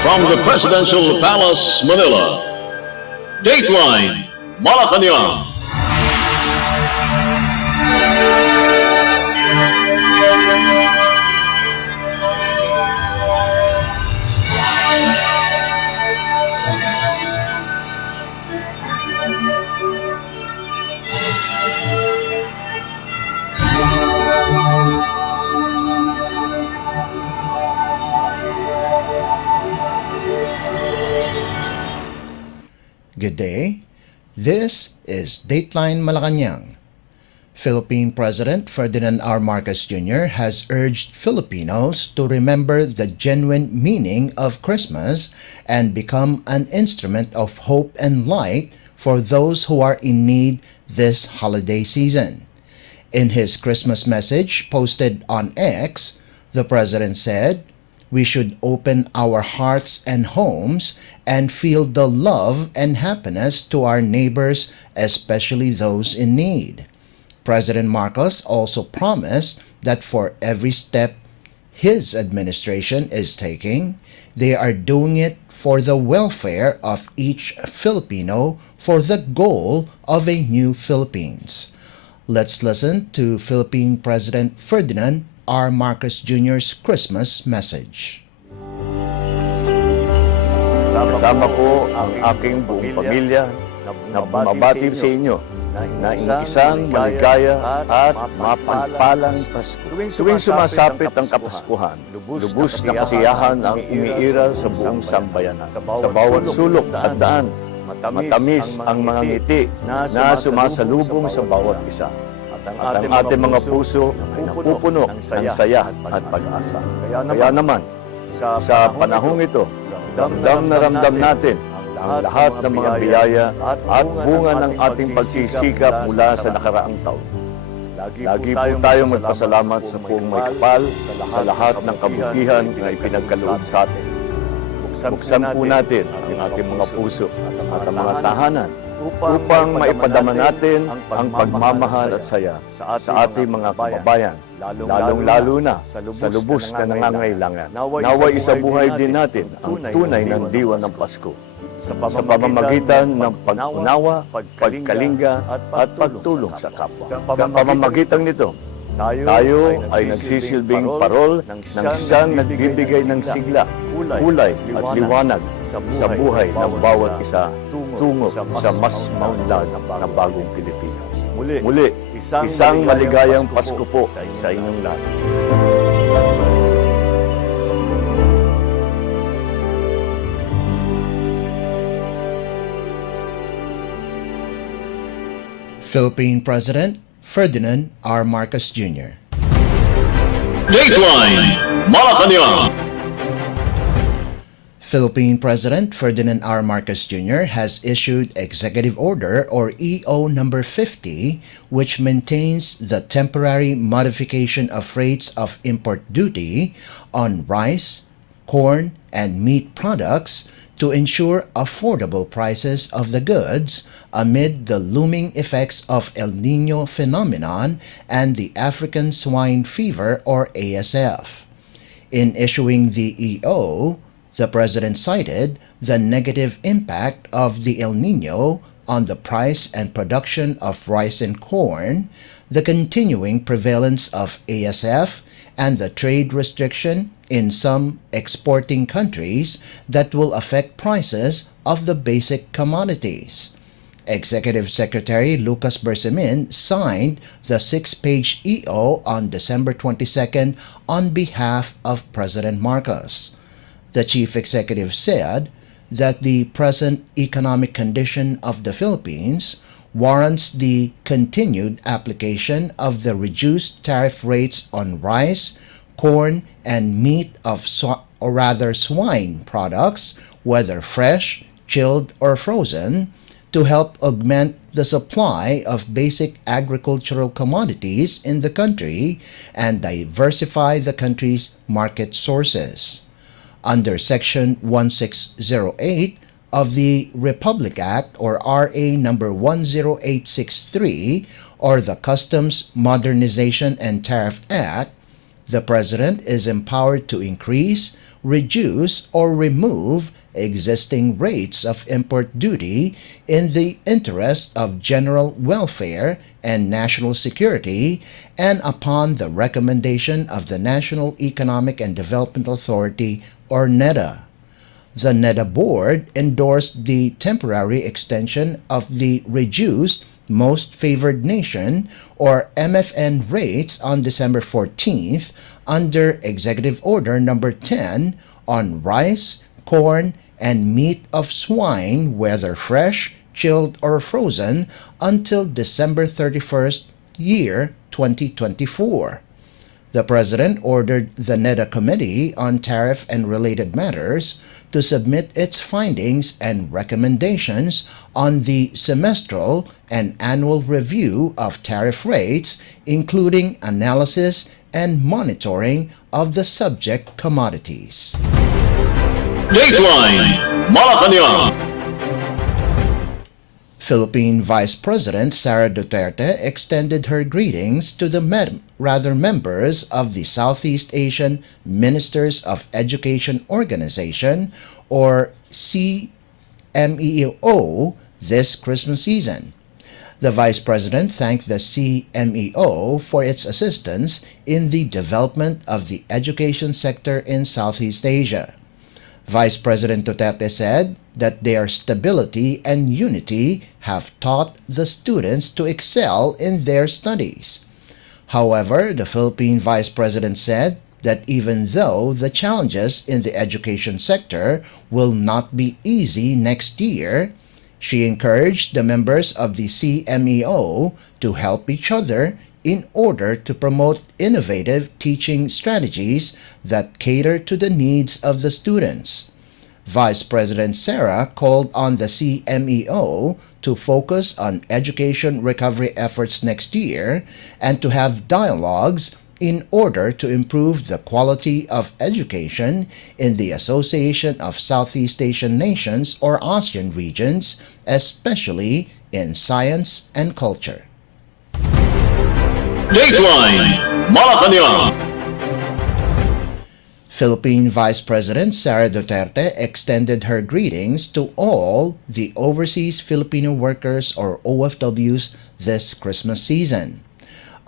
From the Presidential Palace, Manila, Dateline Malacañang. Good day. This is Dateline Malacañang. Philippine President Ferdinand R. Marcos Jr. has urged Filipinos to remember the genuine meaning of Christmas and become an instrument of hope and light for those who are in need this holiday season. In his Christmas message posted on X, the President said, "We should open our hearts and homes and feel the love and happiness to our neighbors, especially those in need." President Marcos also promised that for every step his administration is taking, they are doing it for the welfare of each Filipino for the goal of a new Philippines. Let's listen to Philippine President Ferdinand R. Marcos Jr.'s Christmas message. Kasama ko ang aking buong pamilya na bumabati sa inyo na isang maligaya at mapagpalang Pasko. Tuwing sumasapit ang Kapaskuhan, lubos na kasiyahan ang umiiral sa buong sambayanan. Sa bawat sulok at daan, matamis ang mga ngiti na sumasalubong sa bawat isa. At ang ating mga puso pupuno ng saya at pag-asa. Kaya naman, sa panahong ito, ramdam na ramdam natin ang lahat ng mga biyaya at bunga ng ating pagsisikap mula sa nakaraang taon. Lagi po tayong magpasalamat sa Poong May Kapal sa lahat ng kabutihan na ipinagkaloob sa atin. Buksan po natin ang ating mga puso at ang mga tahanan upang maipadama natin ang pagmamahal at saya sa ating mga kababayan, lalong-lalo na sa lubos na nangangailangan. Naway isabuhay din natin ang tunay ng diwa ng Pasko sa pamamagitan ng pag-unawa, pagkalinga at pagtulong sa kapwa. Sa pamamagitan nito, tayo ay nagsisilbing parol ng siyang nagbibigay ng sigla, kulay at liwanag sa buhay ng bawat isa tungo sa mas maunlad na bagong Pilipinas. Muli, isang maligayang Pasko po sa inyong lahat. Philippine President Ferdinand R. Marcos Jr. Dateline Malacañang. Philippine President Ferdinand R. Marcos Jr. has issued Executive Order or EO number 50, which maintains the temporary modification of rates of import duty on rice, corn, and meat products to ensure affordable prices of the goods amid the looming effects of El Niño phenomenon and the African swine fever or ASF. In issuing the EO, the President cited the negative impact of the El Niño on the price and production of rice and corn, the continuing prevalence of ASF, and the trade restriction in some exporting countries that will affect prices of the basic commodities. Executive Secretary Lucas Bersamin signed the 6-page EO on December 22nd on behalf of President Marcos. The Chief Executive said that the present economic condition of the Philippines warrants the continued application of the reduced tariff rates on rice, corn, and meat of swine products, whether fresh, chilled, or frozen, to help augment the supply of basic agricultural commodities in the country and diversify the country's market sources. Under Section 1608 of the Republic Act or RA number 10863 or the Customs Modernization and Tariff Act, the President is empowered to increase, reduce or remove existing rates of import duty in the interest of general welfare and national security and upon the recommendation of the National Economic and Development Authority or NEDA. The NEDA board endorsed the temporary extension of the reduced Most Favored Nation or MFN rates on December 14th under Executive Order Number 10 on rice, corn, and meat of swine, whether fresh, chilled, or frozen, until December 31st, year 2024. The President ordered the NEDA Committee on Tariff and Related Matters to submit its findings and recommendations on the semestral and annual review of tariff rates, including analysis and monitoring of the subject commodities. Dateline Malacañang. Philippine Vice President Sara Duterte extended her greetings to the members of the Southeast Asian Ministers of Education Organization, or CMEO, this Christmas season. The Vice President thanked the CMEO for its assistance in the development of the education sector in Southeast Asia. Vice President Duterte said that their stability and unity have taught the students to excel in their studies. However, the Philippine Vice President said that even though the challenges in the education sector will not be easy next year, she encouraged the members of the CMEO to help each other in order to promote innovative teaching strategies that cater to the needs of the students. Vice President Sara called on the CMEO to focus on education recovery efforts next year and to have dialogues in order to improve the quality of education in the Association of Southeast Asian Nations or ASEAN regions, especially in science and culture. Dateline Malacañang. Philippine Vice President Sara Duterte extended her greetings to all the overseas Filipino workers or OFWs this Christmas season.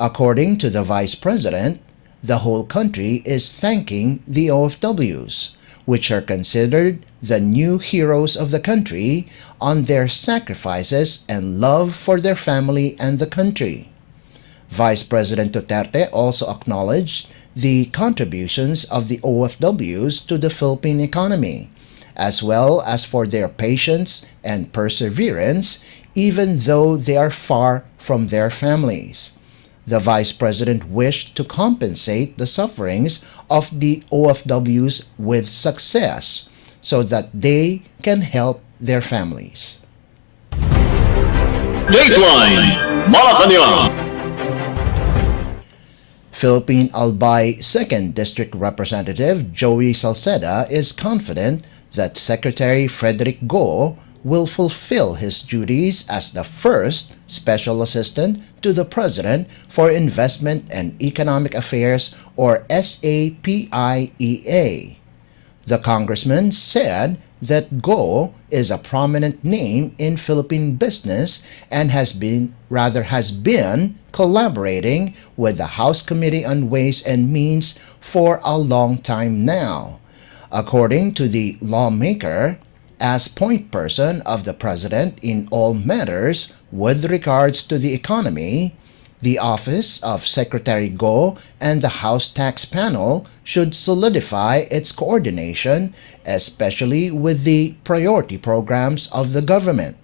According to the Vice President, the whole country is thanking the OFWs, which are considered the new heroes of the country, on their sacrifices and love for their family and the country. Vice President Duterte also acknowledged the contributions of the OFWs to the Philippine economy, as well as for their patience and perseverance, even though they are far from their families. The Vice President wished to compensate the sufferings of the OFWs with success so that they can help their families. Dateline Malacañang. Philippine Albay 2nd District Representative Joey Salceda is confident that Secretary Frederick Go will fulfill his duties as the first Special Assistant to the President for Investment and Economic Affairs, or SAPIEA. The congressman said that Go is a prominent name in Philippine business and has been collaborating with the House Committee on Ways and Means for a long time now. According to the lawmaker, as point person of the President in all matters with regards to the economy, the Office of Secretary Go and the House Tax Panel should solidify its coordination, especially with the priority programs of the government.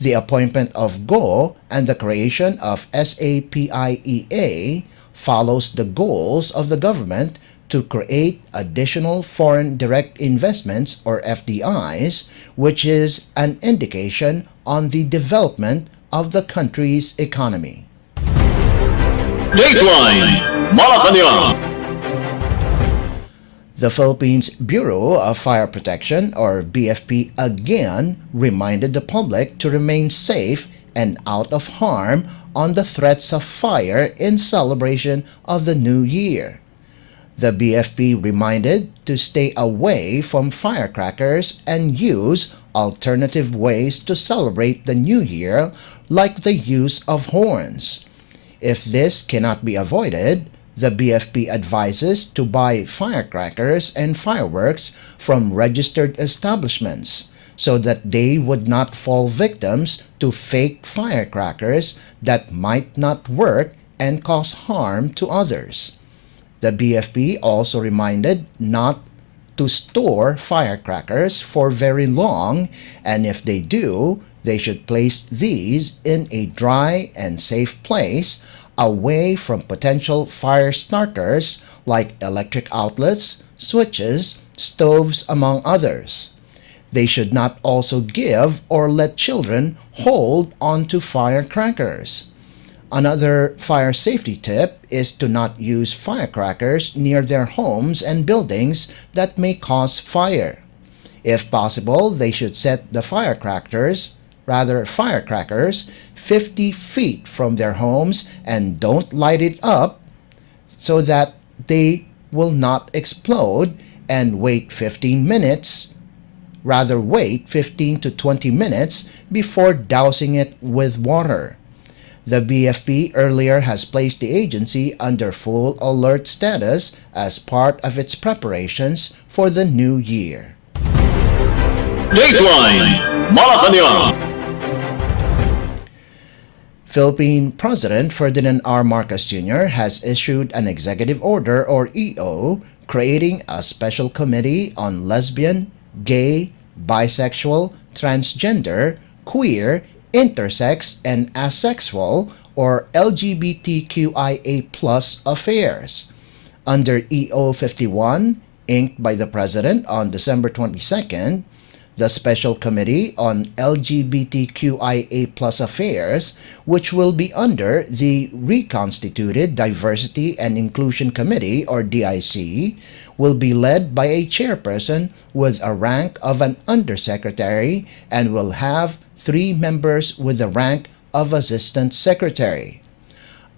The appointment of Go and the creation of SAPIEA follows the goals of the government to create additional foreign direct investments, or FDIs, which is an indication on the development of the country's economy. Dateline Malacañang. The Philippines Bureau of Fire Protection, or BFP, again reminded the public to remain safe and out of harm on the threats of fire in celebration of the New Year. The BFP reminded to stay away from firecrackers and use alternative ways to celebrate the new year, like the use of horns. If this cannot be avoided, the BFP advises to buy firecrackers and fireworks from registered establishments so that they would not fall victims to fake firecrackers that might not work and cause harm to others. The BFP also reminded not to store firecrackers for very long, and if they do, they should place these in a dry and safe place away from potential fire starters like electric outlets, switches, stoves, among others. They should not also give or let children hold onto firecrackers. Another fire safety tip is to not use firecrackers near their homes and buildings that may cause fire. If possible, they should set the firecrackers 50 feet from their homes and don't light it up so that they will not explode, and wait 15 to 20 minutes before dousing it with water. The BFP earlier has placed the agency under full alert status as part of its preparations for the new year. Dateline Malacañang. Philippine President Ferdinand R. Marcos Jr. has issued an executive order, or EO, creating a special committee on lesbian, gay, bisexual, transgender, queer, intersex, and asexual, or LGBTQIA+ affairs. Under EO 51, inked by the President on December 22nd, the Special Committee on LGBTQIA+ affairs, which will be under the reconstituted Diversity and Inclusion Committee, or DIC, will be led by a chairperson with a rank of an undersecretary and will have 3 members with the rank of assistant secretary.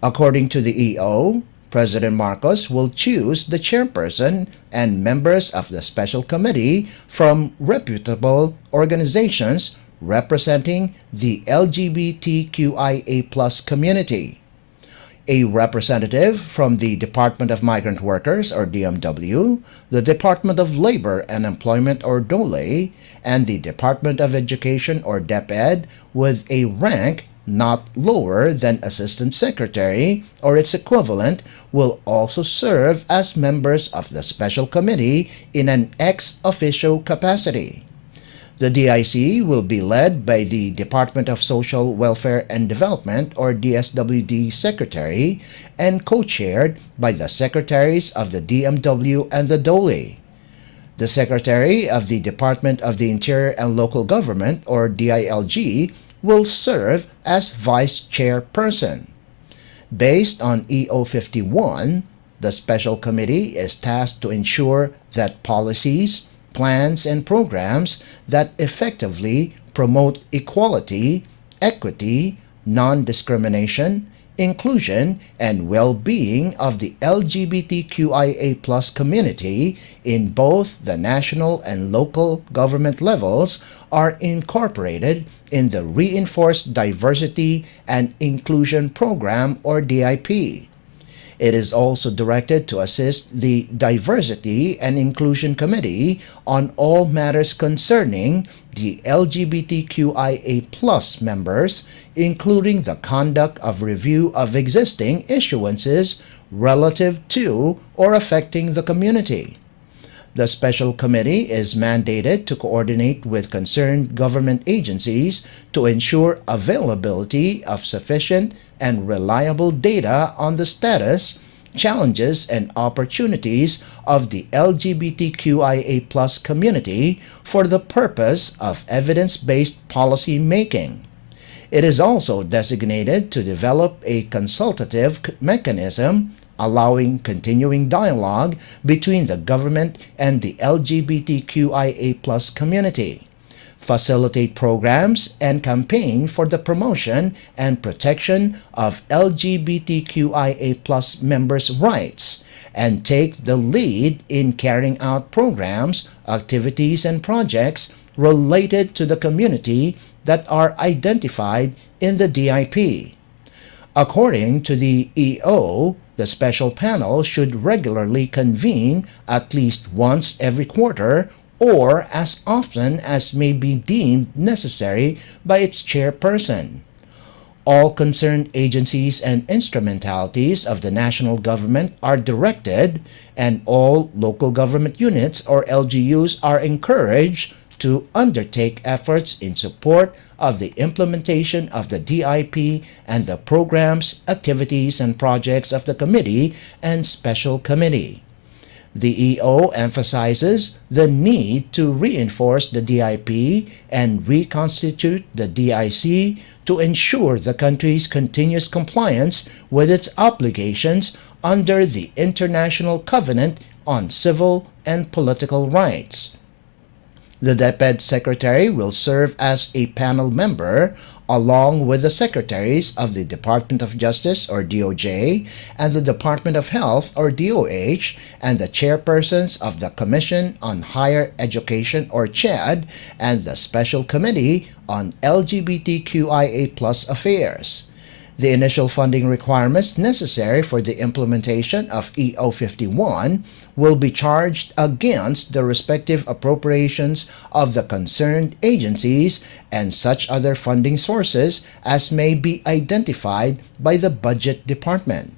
According to the EO, President Marcos will choose the chairperson and members of the special committee from reputable organizations representing the LGBTQIA+ community. A representative from the Department of Migrant Workers, or DMW, the Department of Labor and Employment, or DOLE, and the Department of Education, or DepEd, with a rank not lower than Assistant Secretary or its equivalent, will also serve as members of the Special Committee in an ex officio capacity. The DIC will be led by the Department of Social Welfare and Development, or DSWD Secretary, and co-chaired by the Secretaries of the DMW and the DOLE. The Secretary of the Department of the Interior and Local Government, or DILG, will serve as vice chairperson. Based on EO 51, the special committee is tasked to ensure that policies, plans, and programs that effectively promote equality, equity, non-discrimination, inclusion, and well-being of the LGBTQIA+ community in both the national and local government levels are incorporated in the Reinforced Diversity and Inclusion Program, or DIP. It is also directed to assist the Diversity and Inclusion Committee on all matters concerning the LGBTQIA+ members, including the conduct of review of existing issuances relative to or affecting the community. The Special Committee is mandated to coordinate with concerned government agencies to ensure availability of sufficient and reliable data on the status, challenges, and opportunities of the LGBTQIA+ community for the purpose of evidence-based policy making. It is also designated to develop a consultative mechanism allowing continuing dialogue between the government and the LGBTQIA+ community, facilitate programs and campaign for the promotion and protection of LGBTQIA+ members' rights, and take the lead in carrying out programs, activities, and projects related to the community that are identified in the DIP. According to the EO, the special panel should regularly convene at least once every quarter or as often as may be deemed necessary by its chairperson. All concerned agencies and instrumentalities of the national government are directed, and all local government units or LGUs are encouraged to undertake efforts in support of the implementation of the DIP and the programs, activities, and projects of the committee and special committee. The EO emphasizes the need to reinforce the DIP and reconstitute the DIC to ensure the country's continuous compliance with its obligations under the International Covenant on Civil and Political Rights. The DepEd Secretary will serve as a panel member along with the Secretaries of the Department of Justice or DOJ and the Department of Health or DOH and the chairpersons of the Commission on Higher Education or CHED and the Special Committee on LGBTQIA+ Affairs. The initial funding requirements necessary for the implementation of EO 51 will be charged against the respective appropriations of the concerned agencies and such other funding sources as may be identified by the Budget Department.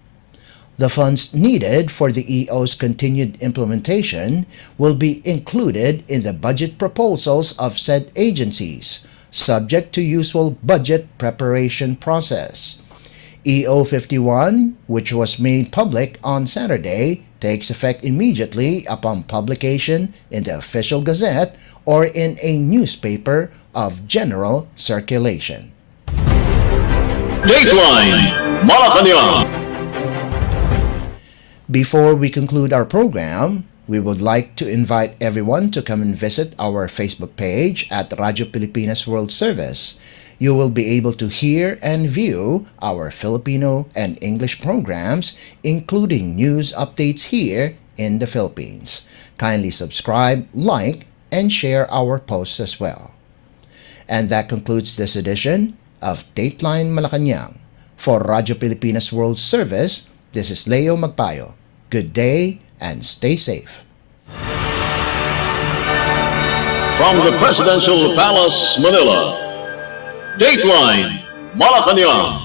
The funds needed for the EO's continued implementation will be included in the budget proposals of said agencies, subject to usual budget preparation process. EO 51, which was made public on Saturday, takes effect immediately upon publication in the Official Gazette or in a newspaper of general circulation. Dateline Malacañang. Before we conclude our program, we would like to invite everyone to come and visit our Facebook page at Radyo Pilipinas World Service. You will be able to hear and view our Filipino and English programs, including news updates here in the Philippines. Kindly subscribe, like, and share our posts as well. And that concludes this edition of Dateline Malacañang. For Radyo Pilipinas World Service, this is Leo Magpayo. Good day and stay safe. From the Presidential Palace, Manila, Dateline Malacañang.